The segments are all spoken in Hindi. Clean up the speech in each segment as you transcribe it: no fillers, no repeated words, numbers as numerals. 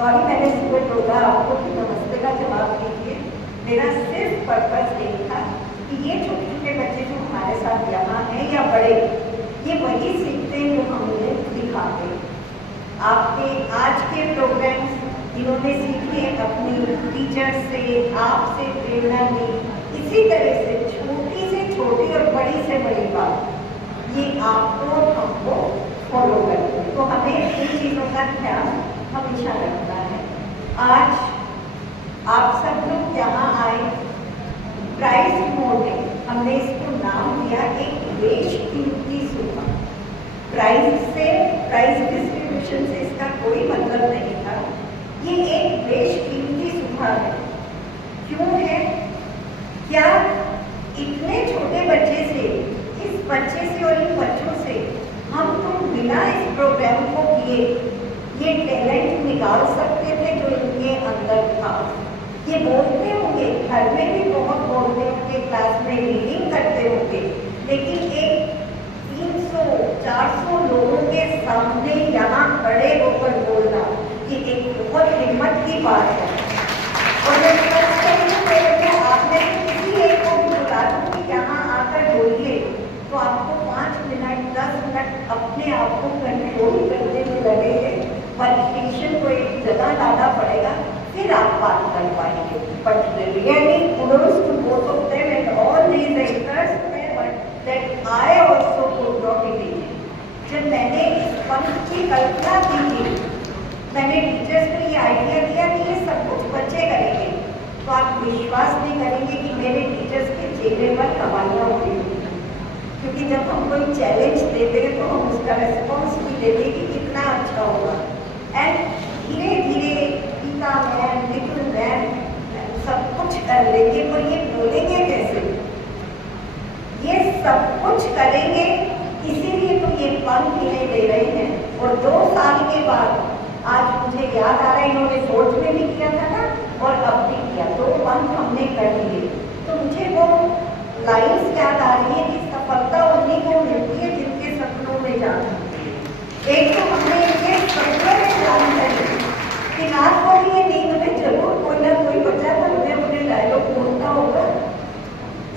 सॉरी मैंने सुबह बोला आपको कि नमस्ते का जवाब दीजिए। मेरा सिर्फ पर्पस यही था कि ये छोटे छोटे बच्चे जो हमारे साथ यहाँ हैं या बड़े, ये वही सीखते हैं जो हम उन्हें दिखाते हैं। आपके आज के प्रोग्राम्स इन्होंने सीखे अपनी टीचर से, आपसे प्रेरणा ली। इसी तरह से छोटी और बड़ी से बड़ी बात ये आपको और हमको फॉलो करते हैं, तो हमें इन चीज़ों का ध्यान हमेशा रखना है। आज आप सब लोग यहाँ आए प्राइज मोल्डिंग, हमने इसको नाम दिया एक बेशकीमती सुबह। प्राइज डिस्ट्रीब्यूशन से इसका कोई मतलब नहीं था। ये एक बेशकीमती सुबह है। क्यों है? क्या इतने छोटे बच्चे से, इस बच्चे से और इन बच्चों से हम तो बिना इस प्रोग्राम को किए ये टैलेंट निकाल सकते थे जो इनके अंदर था। ये बोलते होंगे, घर में भी बहुत बोलते होंगे, क्लास में रीडिंग करते होंगे, लेकिन एक 300-400 लोगों के सामने यहाँ खड़े होकर बोलना ये एक बहुत हिम्मत की बात है। और मैं आपने किसी एक को बुला दूँ कि यहाँ आकर बोलिए तो आपको 5 मिनट 10 मिनट अपने आप को कंट्रोल करने में लगेंगे। पॉलिटिशियन को एक जगह लाना पड़ेगा, फिर आप बात कर पाएंगे। But really kudos to both of them and all these actors that I also could not imagine. जब मैंने इस पंथ की कल्पना की थी, मैंने टीचर्स को ये आइडिया दिया कि ये सब कुछ बच्चे करेंगे, तो आप विश्वास नहीं करेंगे कि मेरे टीचर्स के चेहरे पर कहानियाँ उठी हुई। क्योंकि जब हम कोई चैलेंज देते हैं तो हम उसका रेस्पॉन्स भी देते हैं कि कितना अच्छा होगा। एंड धीरे धीरे गीता मैम, लिटिल मैम सब कुछ कर लेंगे, पर ये बोलेंगे कैसे? ये सब कुछ करेंगे, इसीलिए तो ये पंख इन्हें दे रहे हैं। और 2 साल के बाद आज मुझे याद आ रहा है, इन्होंने फोर्थ में भी किया था ना और अब भी किया, 2 पंख हमने कर लिए। तो मुझे वो लाइन्स याद आ रही है कि सफलता उन्हीं को मिलती है जिनके सपनों में जाना। एक तो हमने इनके सपनों में जान करी कि रात को भी ये नींद में जरूर कोई ना कोई बच्चा बनने उन्हें डायलॉग बोलता होगा,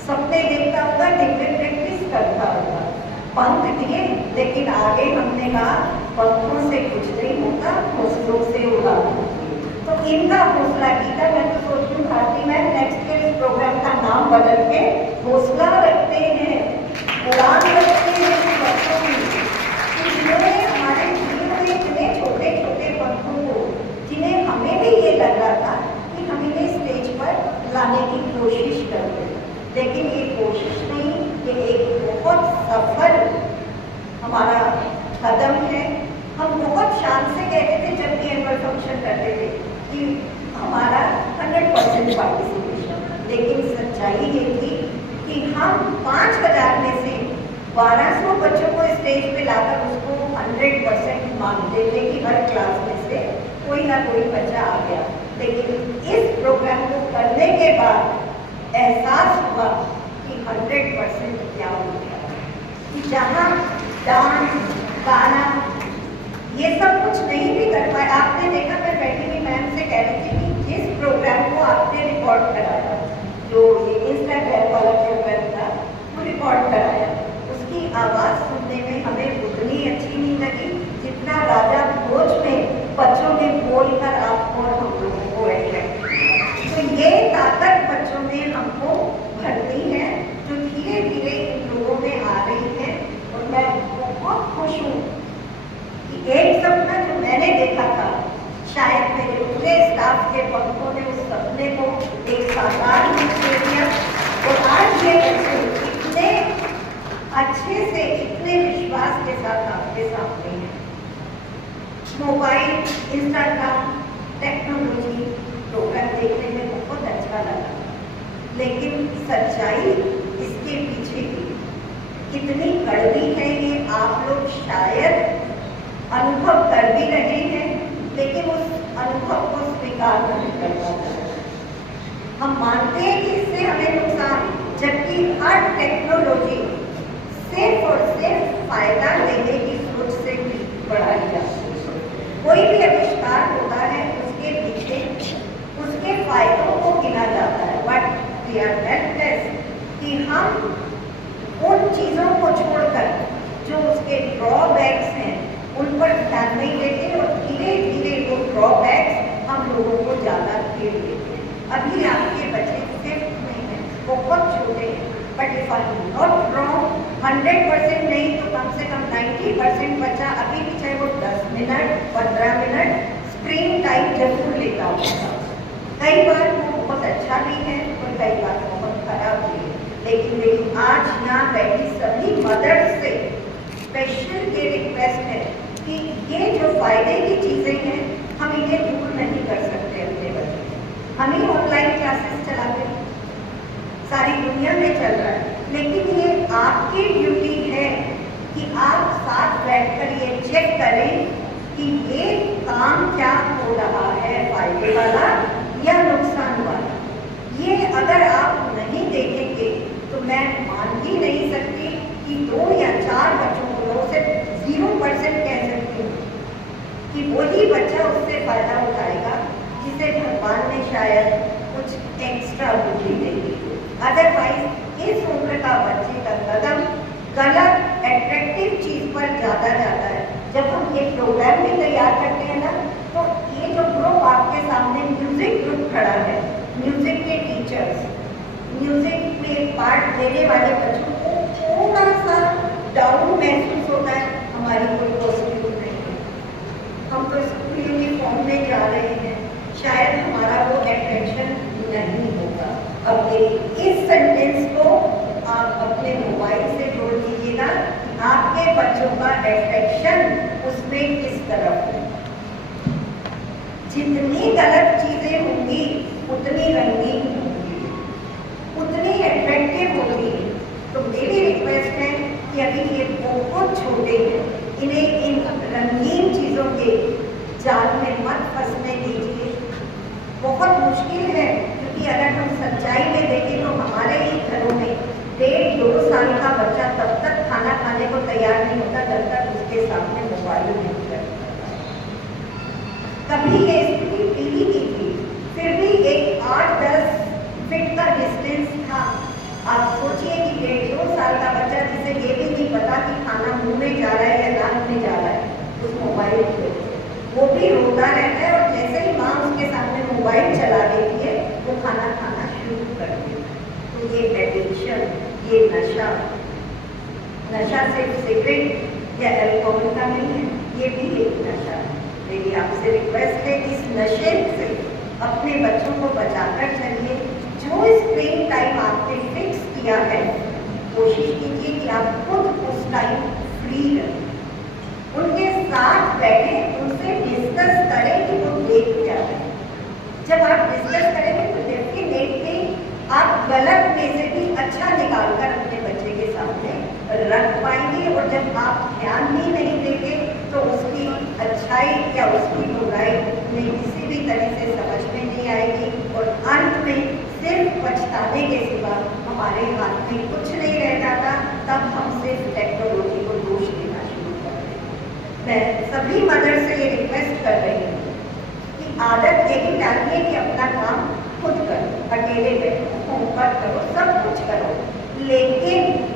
सपने देखता होगा, डिफरेंट प्रैक्टिस करता होगा। पंख दिए, लेकिन आगे हमने कहा पंखों से कुछ नहीं होता, हौसलों से उड़ा। तो इनका हौसला गीता, मैं तो सोचती हूँ भारती मैम नेक्स्ट ईयर इस प्रोग्राम का नाम बदल के हौसला रखते हैं, उड़ान रखते हैं बच्चों की। जिन्होंने हमारे जीवन में इतने छोटे छोटे पंखों को, जिन्हें हमें भी ये लग रहा था कि हम इन्हें स्टेज पर लाने की कोशिश करते हैं, लेकिन ये कोशिश नहीं, ये एक बहुत सफल हमारा कदम है। हम बहुत शान से कहते थे जब भी एनुअल फंक्शन करते थे कि हमारा 100% पार्टिसिपेशन, लेकिन सच्चाई ये थी कि हम 5000 में से 1200 बच्चों को स्टेज पे लाकर उसको 100% मानते थे कि हर क्लास में से कोई ना कोई बच्चा आ गया। लेकिन इस प्रोग्राम को करने के बाद एहसास हुआ कि 100% क्या हो गया, कि जहाँ डांस, गाना, ये सब कुछ नहीं भी कर पाए। आपने देखा, मैं बैठी हुई मैम से कह रही थी कि जिस प्रोग्राम को आपने रिकॉर्ड कराया, जो ये इंस्टाग्राम वाला प्रोग्राम था, वो रिकॉर्ड कराया, उसकी आवाज़ सुनने में हमें उतनी अच्छी नहीं लगी जितना राजा भोज में बच्चों ने बोलकर आपको और हम लोगों को अट्रैक्ट किया। तो ये ताकत बच्चों में हमको भरती है, जो धीरे धीरे इन लोगों में आ रही है। और मैं बहुत खुश हूँ कि एक सपना जो मैंने देखा था, शायद मेरे पूरे स्टाफ के पंखों ने उस सपने को एक साकार रूप दे दिया। और आज ये बच्चे इतने अच्छे से, इतने विश्वास के साथ आपके सामने हैं। मोबाइल, इंस्टाग्राम, टेक्नोलॉजी प्रोग्राम देखने में बहुत अच्छा लगा, लेकिन सच्चाई इसके पीछे की कितनी कड़वी है ये आप लोग शायद अनुभव कर भी रहे हैं, लेकिन उस अनुभव को स्वीकार नहीं कर पाते। हम मानते हैं कि इससे हमें नुकसान, जबकि हर टेक्नोलॉजी सिर्फ और सिर्फ फायदा लेने की सोच से बढ़ाई जाती है। कोई भी आविष्कार होता है उसके फायदों को गिना जाता है, बट वी आर लेस कि हम उन चीज़ों को छोड़कर जो उसके ड्रॉबैक्स हैं उन पर ध्यान नहीं देते और धीरे धीरे वो ड्रॉबैक्स हम लोगों को ज़्यादा घेर लेते हैं। अभी आपके बच्चे सिर्फ नहीं हैं, बहुत छोटे हैं, but if I am not wrong 100% नहीं तो कम से कम 90% बच्चा अभी भी चाहे वो 10 मिनट 15 मिनट स्क्रीन टाइम जरूर लेता होगा। कई बार वो बहुत अच्छा भी है और कई बार बहुत खराब भी है, लेकिन मेरी आज यहाँ बैठी सभी मदर्स से स्पेशल ये रिक्वेस्ट है कि ये जो फायदे की चीज़ें हैं हम इन्हें दूर नहीं कर सकते अपने बच्चे से। हम ही ऑनलाइन क्लासेस चलाते हैं, सारी दुनिया में चल रहा है, लेकिन ये आपकी ड्यूटी है कि आप साथ बैठकर ये चेक करें कि ये काम क्या हो रहा है, फायदे वाला या नुकसान वाला। ये अगर आप नहीं देखेंगे तो मैं मान ही नहीं सकती कि 2 या 4 बच्चों को से 0% कह सकती हूँ कि वही बच्चा उससे फायदा उठाएगा जिसे भगवान ने शायद कुछ एक्स्ट्रा बुद्धि दे दी। अदरवाइज इस उम्र का बच्चे का कदम गलत एट्रैक्टिव चीज पर ज़्यादा जाता है। जब हम एक प्रोग्राम भी तैयार करते हैं ना, तो ये जो ग्रुप आपके सामने म्यूजिक ग्रुप खड़ा है, म्यूजिक के टीचर्स, म्यूजिक में पार्ट लेने वाले बच्चों को थोड़ा सा डाउन महसूस होता है, हमारी कोई कॉस्ट्यूम नहीं है, हम तो स्कूल यूनिफॉर्म में जा रहे हैं, शायद हमारा वो एट्रैक्शन नहीं होगा। अब इस सेंटेंस को आप अपने मोबाइल से जोड़ दीजिएगा, आपके बच्चों का एट्रैक्शन उसमें किस तरफ है। जितनी गलत चीजें होंगी उतनी रंगीन होंगी, उतनी एट्रैक्टिव होगी। तो मेरी रिक्वेस्ट है कि अभी ये बहुत छोटे हैं, इन्हें इन रंगीन चीज़ों के जाल में मत फंसने दीजिए। बहुत मुश्किल है, क्योंकि अगर हम सच्चाई में देखें तो हमारे ही घरों में 1.5-2 साल का बच्चा तब तक खाना खाने को तैयार नहीं होता जब तक उसके सामने मोबाइल नहीं करता। कभी ये स्थिति टीवी की थी, फिर भी एक 8-10 फीट का डिस्टेंस था। आप सोचिए कि 1.5-2 साल का बच्चा जिसे ये भी नहीं पता कि खाना मुंह में जा रहा है या नाक में जा रहा है, उस मोबाइल पे वो भी रोता रहता है, और जैसे ही माँ उसके सामने मोबाइल चला देती है वो खाना खाना शुरू कर देता है। तो ये एडिक्शन, ये नशा सिर्फ सिगरेट या अल्कोहल का नहीं है, ये भी एक नशा है। मेरी आपसे रिक्वेस्ट है इस नशे से अपने बच्चों को बचाकर चलिए। जो स्क्रीन टाइम आपने फिक्स किया है, कोशिश कीजिए कि आप खुद उस टाइम फ्री रहें, उनके साथ बैठें, उनसे डिस्कस करें कि वो देख क्या रहे हैं। जब आप डिस्कस करेंगे तो डेफिनेटली आप गलत में से भी अच्छा निकाल कर अपने बच्चे के सामने रख पाएंगे, और जब आप ध्यान ही नहीं देंगे तो उसकी अच्छाई या उसकी बुराई में किसी भी तरह से समझ में नहीं आएगी, और अंत में सिर्फ पछताने के सिवा हमारे हाथ में कुछ नहीं रह जाता। तब हम सिर्फ टेक्नोलॉजी को दोष देना शुरू कर दें। मैं सभी मदर से ये रिक्वेस्ट कर रही हूँ कि आदत यही डालिए कि अपना काम खुद करो, अकेले बैठो, होमवर्क करो, सब कुछ करो, लेकिन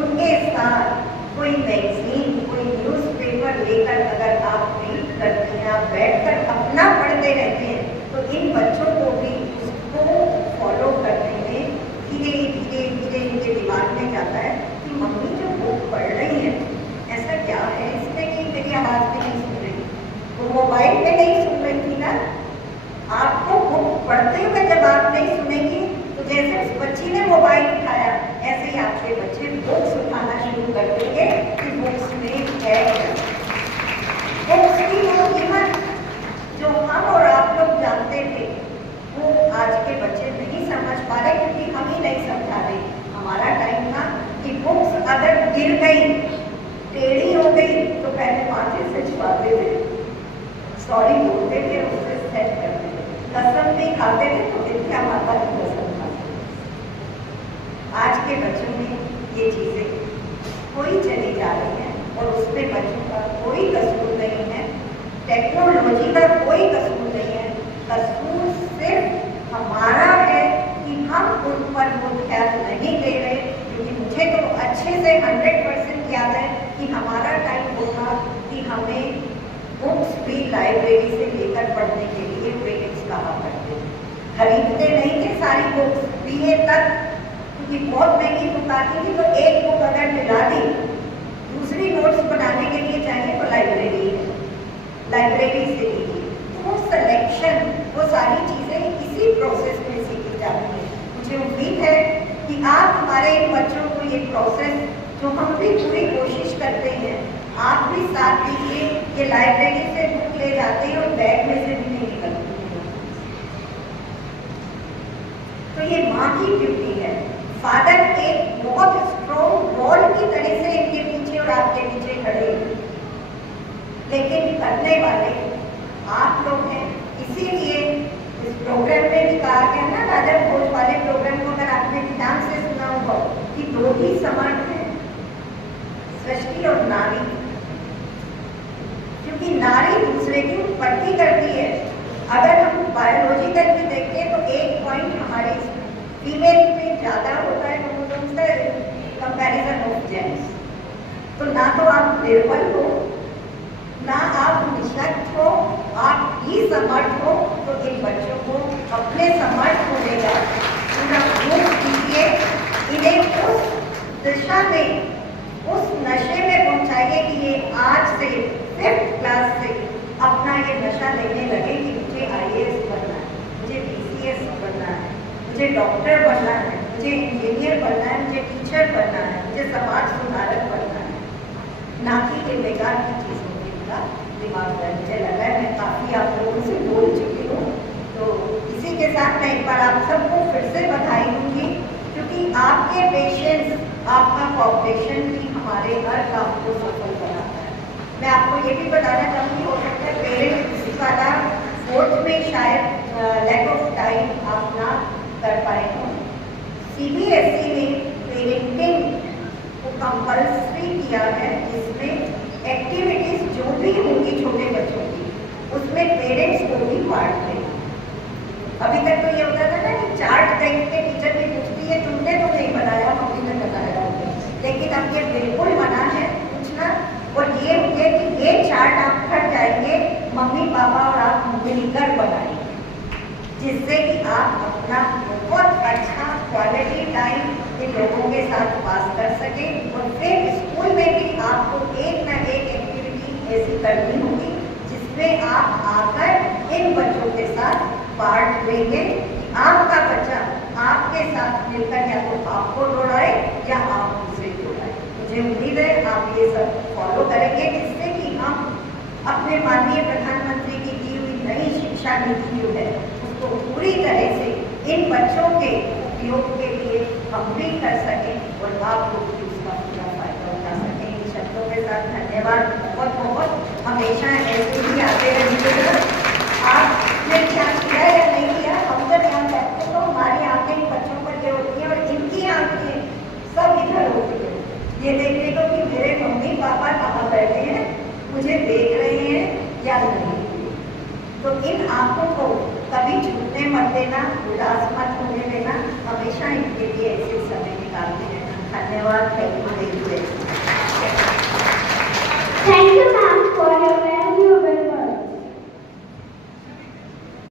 उनके साथ कोई मैगजीन, कोई न्यूज़पेपर लेकर अगर आप रीड करते हैं, आप बैठकर अपना पढ़ते रहते हैं, तो इन बच्चों को भी उसको फॉलो करने में धीरे धीरे धीरे इनके दिमाग में जाता है कि मम्मी जो बुक पढ़ रही है, ऐसा क्या है इसमें कि मेरी आवाज़ भी नहीं सुन रही, वो मोबाइल में नहीं सुन रही थी ना। आपको बुक पढ़ते हुए जब आप नहीं सुनेंगी तो जैसे उस बच्ची ने मोबाइल उठाया, ऐसे ही आपके बच्चे बुक्स उठाना शुरू कर देंगे कि बुक्स में है क्या। बुक्स की वो कीमत जो हम और आप लोग जानते थे, वो आज के बच्चे नहीं समझ पा रहे, क्योंकि हम ही नहीं समझा रहे। हमारा टाइम था कि बुक्स अगर गिर गई, टेढ़ी हो गई, तो पहले माथे से छुपाते थे, सॉरी बोलते थे, उससे सेट करते थे, कसम भी खाते थे तो विद्या माता की कसम खाते थे। आज के बच्चों में ये चीज़ें कोई चली जा रही हैं, और उसमें बच्चों का कोई कसूर नहीं है, टेक्नोलॉजी का कोई कसूर नहीं है। कसूर सिर्फ हमारा है कि हम उन पर वो ख्याल नहीं दे रहे, क्योंकि मुझे तो अच्छे से 100% याद है कि हमारा टाइम वो था कि हमें बुक्स भी लाइब्रेरी से लेकर पढ़ने के लिए पेरेंट्स कहा करते थे। खरीदते नहीं थे सारी बुक्स, बीए तक, क्योंकि बहुत महंगी बुक आती थी, तो एक बुक अगर मिला दी, दूसरी नोट्स बनाने के लिए चाहिए तो लाइब्रेरी से लीजिए। तो वो सिलेक्शन, वो सारी चीज़ें इसी प्रोसेस में सीखी जाती है। मुझे उम्मीद है कि आप हमारे इन बच्चों को ये प्रोसेस, जो हम भी पूरी कोशिश करते हैं, आप भी साथ दीजिए कि लाइब्रेरी से बुक ले जाते हैं और बैग में से भी नहीं निकलती है। तो ये माँ की ड्यूटी है। फादर एक बहुत स्ट्रॉन्ग वॉल की तरह से इनके पीछे और आपके पीछे खड़े हैं, लेकिन करने वाले आप लोग हैं। इसीलिए इस प्रोग्राम में भी कहा गया ना, राजा भोज वाले प्रोग्राम को अगर आपने ध्यान से सुना होगा कि दो ही समर्थ हैं, सृष्टि और नारी, क्योंकि नारी दूसरे की उत्पत्ति करती है। अगर हम बायोलॉजिकल भी देखें तो एक पॉइंट हमारे फीमेल में ज़्यादा होता है, तो उसका कंपैरिजन ऑफ जेंट्स। तो ना तो आप निर्बल हो, ना आप निशक्त हो, आप ही समर्थ हो। तो इन बच्चों को अपने समर्थ होने का पूरा प्रूफ दीजिए, इन्हें उस दिशा में, उस नशे में पहुंचाइए कि ये आज से 5th क्लास से अपना ये नशा लेने लगे कि मुझे IAS बनना है, मुझे BCS बनना है, मुझे डॉक्टर बनना है, मुझे इंजीनियर बनना है, मुझे टीचर बनना है, मुझे समाज सुधारक बनना है, ना कि ये बेकार की चीज़ों का दिमाग है। मुझे लगा है मैं काफ़ी आप लोगों से बोल चुकी हूँ, तो इसी के साथ मैं एक बार आप सबको फिर से बधाई दूँगी, क्योंकि आपके पेशेंस, आपका कोऑपरेशन भी हमारे हर काम को सफल बनाता है। मैं आपको ये भी बताना चाहूँगी, हो सकता है पेरेंट्स इस वाला 4th में शायद लैक ऑफ टाइम आप ना कर पाए हो। CBSE ने पेरेंटिंग को कंपल्सरी किया है, जिसमें एक्टिविटीज जो भी होंगी छोटे बच्चों की, उसमें पेरेंट्स को भी पार्ट लेना। अभी तक तो ये होता था ना कि चार्ट देख के टीचर भी पूछती है तुमने तो नहीं बनाया, मम्मी ने बताया, लेकिन अब ये बिल्कुल मना है पूछना। और ये होंगे कि ये चार्ट आप खट जाएंगे, मम्मी पापा और आप मिलकर बनाएंगे, जिससे कि आप अपना बहुत अच्छा क्वालिटी टाइम इन लोगों के साथ पास कर सकें। और फिर स्कूल में भी आपको एक ना एक एक्टिविटी ऐसी करनी होगी जिसमें आप आकर इन बच्चों के साथ पार्ट लेंगे। आपका बच्चा आपके साथ मिलकर या तो आपको दौड़ाए या आप दूसरे दौड़ाए। मुझे उम्मीद है आप ये सब फॉलो करेंगे, जिससे कि हम अपने माननीय प्रधानमंत्री की दी हुई नई शिक्षा नीति जो है उसको पूरी तरह से इन बच्चों के उपयोग के लिए हम भी कर सकें और आप लोग भी उसका पूरा फायदा उठा सकें। इन शब्दों के साथ धन्यवाद बहुत बहुत। हमेशा ऐसे ही आते रहिएगा। आपने क्या किया या नहीं किया, हम जब यहाँ बैठते तो हमारी आंखें इन बच्चों पर ये होती हैं और इनकी आंखें सब इधर होती है, ये देखने को कि मेरे मम्मी पापा कहाँ बैठे हैं, मुझे देख रहे हैं या नहीं। तो इन आंखों को कभी छूटने मत देना, उदास मत होने देना, हमेशा इनके लिए ऐसे समय निकालते रहना। धन्यवाद। Thank you. Thank you.